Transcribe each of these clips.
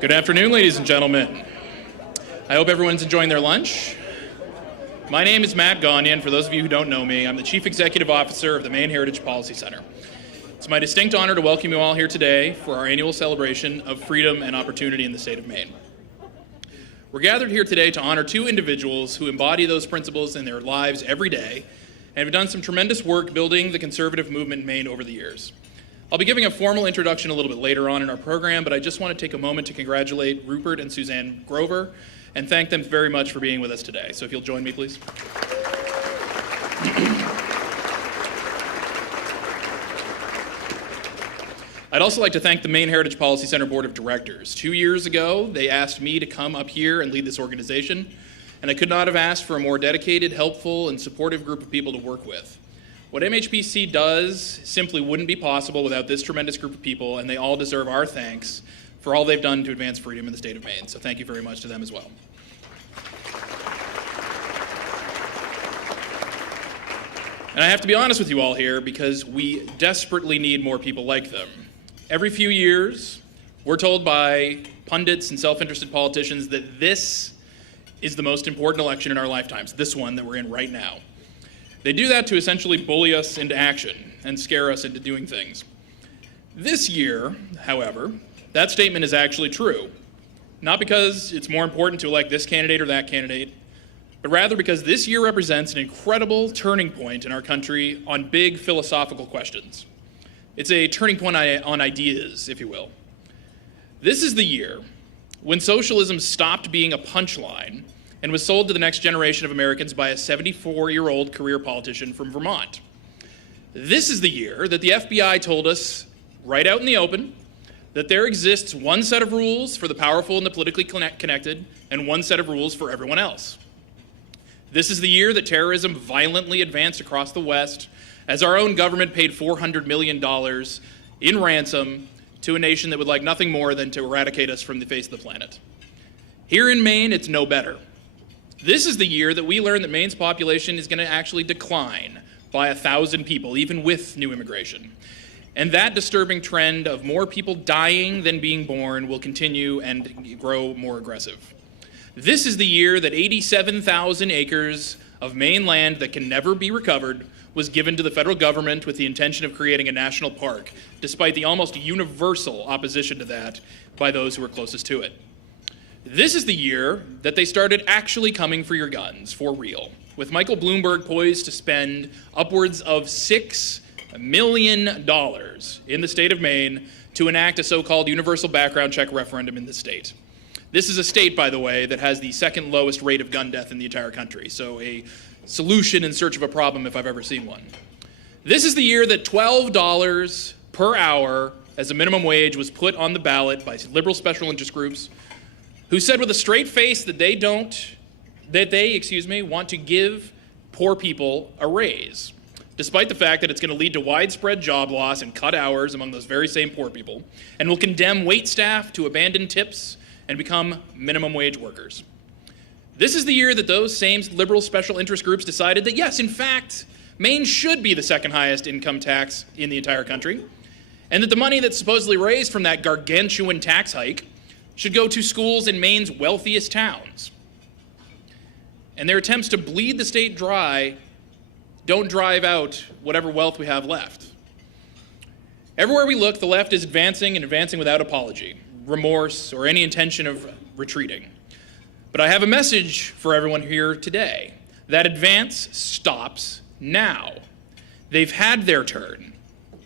Good afternoon, ladies and gentlemen. I hope everyone's enjoying their lunch. My name is Matt Gagnon. For those of you who don't know me, I'm the Chief Executive Officer of the Maine Heritage Policy Center. It's my distinct honor to welcome you all here today for our annual celebration of freedom and opportunity in the state of Maine. We're gathered here today to honor two individuals who embody those principles in their lives every day and have done some tremendous work building the conservative movement in Maine over the years. I'll be giving a formal introduction a little bit later on in our program, but I just want to take a moment to congratulate Rupert and Suzanne Grover and thank them very much for being with us today. So if you'll join me, please. I'd also like to thank the Maine Heritage Policy Center Board of Directors. 2 years ago, they asked me to come up here and lead this organization, and I could not have asked for a more dedicated, helpful, and supportive group of people to work with. What MHPC does simply wouldn't be possible without this tremendous group of people, and they all deserve our thanks for all they've done to advance freedom in the state of Maine. So thank you very much to them as well. And I have to be honest with you all here because we desperately need more people like them. Every few years, we're told by pundits and self-interested politicians that this is the most important election in our lifetimes, this one that we're in right now. They do that to essentially bully us into action and scare us into doing things. This year, however, that statement is actually true. Not because it's more important to elect this candidate or that candidate, but rather because this year represents an incredible turning point in our country on big philosophical questions. It's a turning point on ideas, if you will. This is the year when socialism stopped being a punchline and was sold to the next generation of Americans by a 74-year-old career politician from Vermont. This is the year that the FBI told us, right out in the open, that there exists one set of rules for the powerful and the politically connected, and one set of rules for everyone else. This is the year that terrorism violently advanced across the West as our own government paid $400 million in ransom to a nation that would like nothing more than to eradicate us from the face of the planet. Here in Maine, it's no better. This is the year that we learn that Maine's population is going to actually decline by 1,000 people, even with new immigration. And that disturbing trend of more people dying than being born will continue and grow more aggressive. This is the year that 87,000 acres of Maine land that can never be recovered was given to the federal government with the intention of creating a national park, despite the almost universal opposition to that by those who are closest to it. This is the year that they started actually coming for your guns, for real, with Michael Bloomberg poised to spend upwards of $6 million in the state of Maine to enact a so-called universal background check referendum in the state. This is a state, by the way, that has the second lowest rate of gun death in the entire country, so a solution in search of a problem if I've ever seen one. This is the year that $12 per hour as a minimum wage was put on the ballot by liberal special interest groups who said with a straight face that they want to give poor people a raise, despite the fact that it's going to lead to widespread job loss and cut hours among those very same poor people, and will condemn wait staff to abandon tips and become minimum wage workers. This is the year that those same liberal special interest groups decided that yes, in fact, Maine should be the second highest income tax in the entire country, and that the money that's supposedly raised from that gargantuan tax hike should go to schools in Maine's wealthiest towns. And their attempts to bleed the state dry don't drive out whatever wealth we have left. Everywhere we look, the left is advancing and advancing without apology, remorse, or any intention of retreating. But I have a message for everyone here today. That advance stops now. They've had their turn.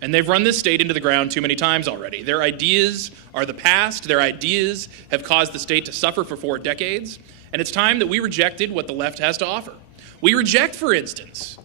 And they've run this state into the ground too many times already. Their ideas are the past. Their ideas have caused the state to suffer for 4 decades. And it's time that we rejected what the left has to offer. We reject, for instance,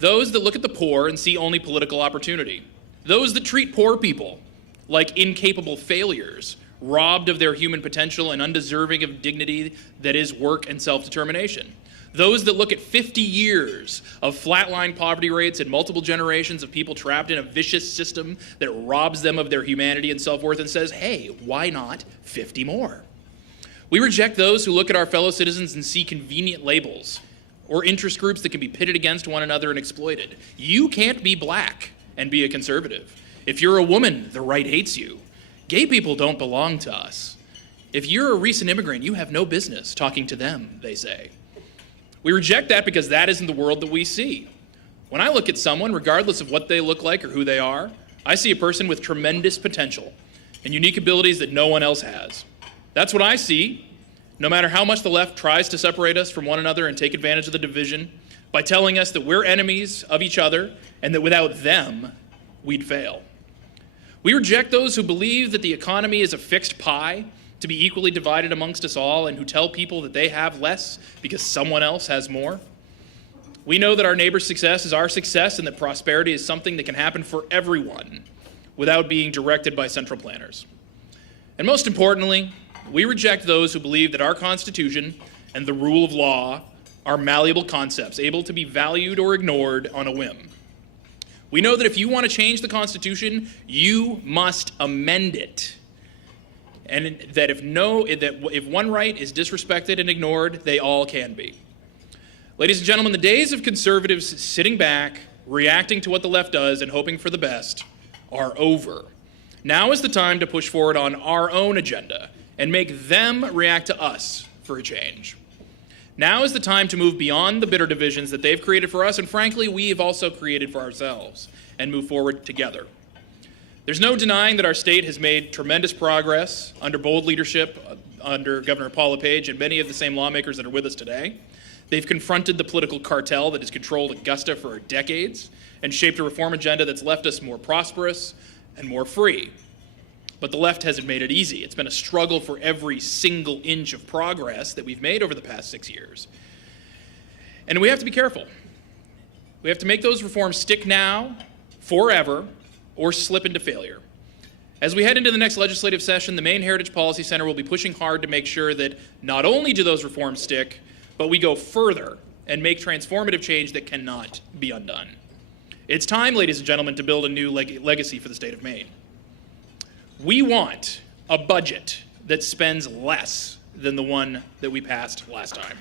those that look at the poor and see only political opportunity. Those that treat poor people like incapable failures, robbed of their human potential and undeserving of dignity that is work and self-determination. Those that look at 50 years of flatline poverty rates and multiple generations of people trapped in a vicious system that robs them of their humanity and self-worth and says, hey, why not 50 more? We reject those who look at our fellow citizens and see convenient labels or interest groups that can be pitted against one another and exploited. You can't be black and be a conservative. If you're a woman, the right hates you. Gay people don't belong to us. If you're a recent immigrant, you have no business talking to them, they say. We reject that because that isn't the world that we see. When I look at someone, regardless of what they look like or who they are, I see a person with tremendous potential and unique abilities that no one else has. That's what I see, no matter how much the left tries to separate us from one another and take advantage of the division by telling us that we're enemies of each other and that without them, we'd fail. We reject those who believe that the economy is a fixed pie to be equally divided amongst us all and who tell people that they have less because someone else has more. We know that our neighbor's success is our success and that prosperity is something that can happen for everyone without being directed by central planners. And most importantly, we reject those who believe that our Constitution and the rule of law are malleable concepts, able to be valued or ignored on a whim. We know that if you want to change the Constitution, you must amend it. And that if one right is disrespected and ignored, they all can be. Ladies and gentlemen, the days of conservatives sitting back, reacting to what the left does and hoping for the best are over. Now is the time to push forward on our own agenda and make them react to us for a change. Now is the time to move beyond the bitter divisions that they've created for us and frankly we have also created for ourselves and move forward together. There's no denying that our state has made tremendous progress under bold leadership under Governor Paul LePage and many of the same lawmakers that are with us today. They've confronted the political cartel that has controlled Augusta for decades and shaped a reform agenda that's left us more prosperous and more free. But the left hasn't made it easy. It's been a struggle for every single inch of progress that we've made over the past 6 years. And we have to be careful. We have to make those reforms stick now, forever, or slip into failure. As we head into the next legislative session, the Maine Heritage Policy Center will be pushing hard to make sure that not only do those reforms stick, but we go further and make transformative change that cannot be undone. It's time, ladies and gentlemen, to build a new legacy for the state of Maine. We want a budget that spends less than the one that we passed last time.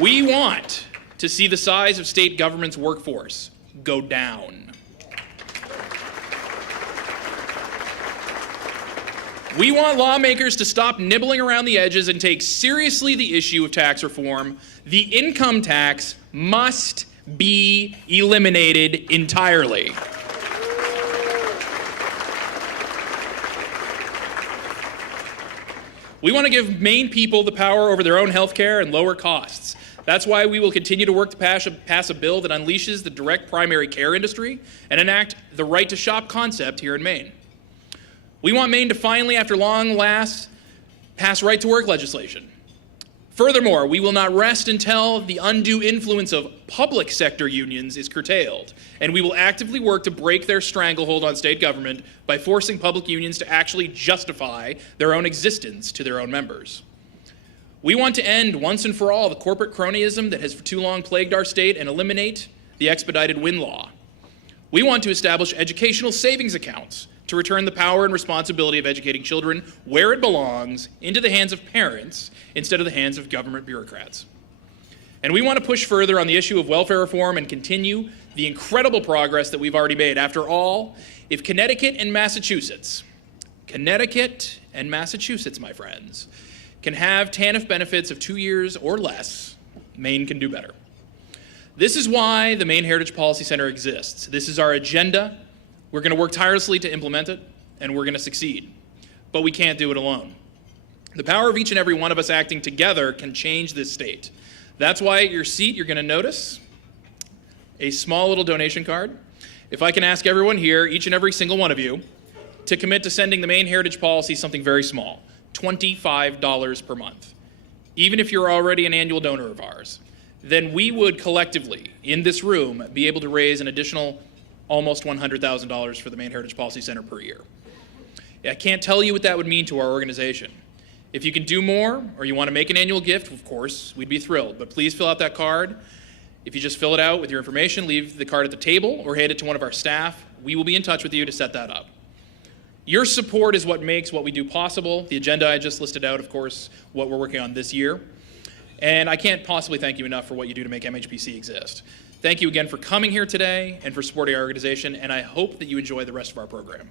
We want to see the size of state government's workforce go down. We want lawmakers to stop nibbling around the edges and take seriously the issue of tax reform. The income tax must be eliminated entirely. We want to give Maine people the power over their own health care and lower costs. That's why we will continue to work to pass a bill that unleashes the direct primary care industry and enact the right to shop concept here in Maine. We want Maine to finally, after long last, pass right to work legislation. Furthermore, we will not rest until the undue influence of public sector unions is curtailed, and we will actively work to break their stranglehold on state government by forcing public unions to actually justify their own existence to their own members. We want to end once and for all the corporate cronyism that has for too long plagued our state and eliminate the expedited win law. We want to establish educational savings accounts to return the power and responsibility of educating children where it belongs, into the hands of parents instead of the hands of government bureaucrats. And we want to push further on the issue of welfare reform and continue the incredible progress that we've already made. After all, if Connecticut and Massachusetts, my friends, can have TANF benefits of 2 years or less, Maine can do better. This is why the Maine Heritage Policy Center exists. This is our agenda. We're going to work tirelessly to implement it, and we're going to succeed. But we can't do it alone. The power of each and every one of us acting together can change this state. That's why at your seat you're going to notice a small little donation card. If I can ask everyone here, each and every single one of you, to commit to sending the Maine Heritage Policy something very small, $25 per month. Even if you're already an annual donor of ours, then we would collectively, in this room, be able to raise an additional almost $100,000 for the Maine Heritage Policy Center per year. I can't tell you what that would mean to our organization. If you can do more, or you want to make an annual gift, of course, we'd be thrilled. But please fill out that card. If you just fill it out with your information, leave the card at the table or hand it to one of our staff. We will be in touch with you to set that up. Your support is what makes what we do possible. The agenda I just listed out, of course, what we're working on this year. And I can't possibly thank you enough for what you do to make MHPC exist. Thank you again for coming here today and for supporting our organization, and I hope that you enjoy the rest of our program.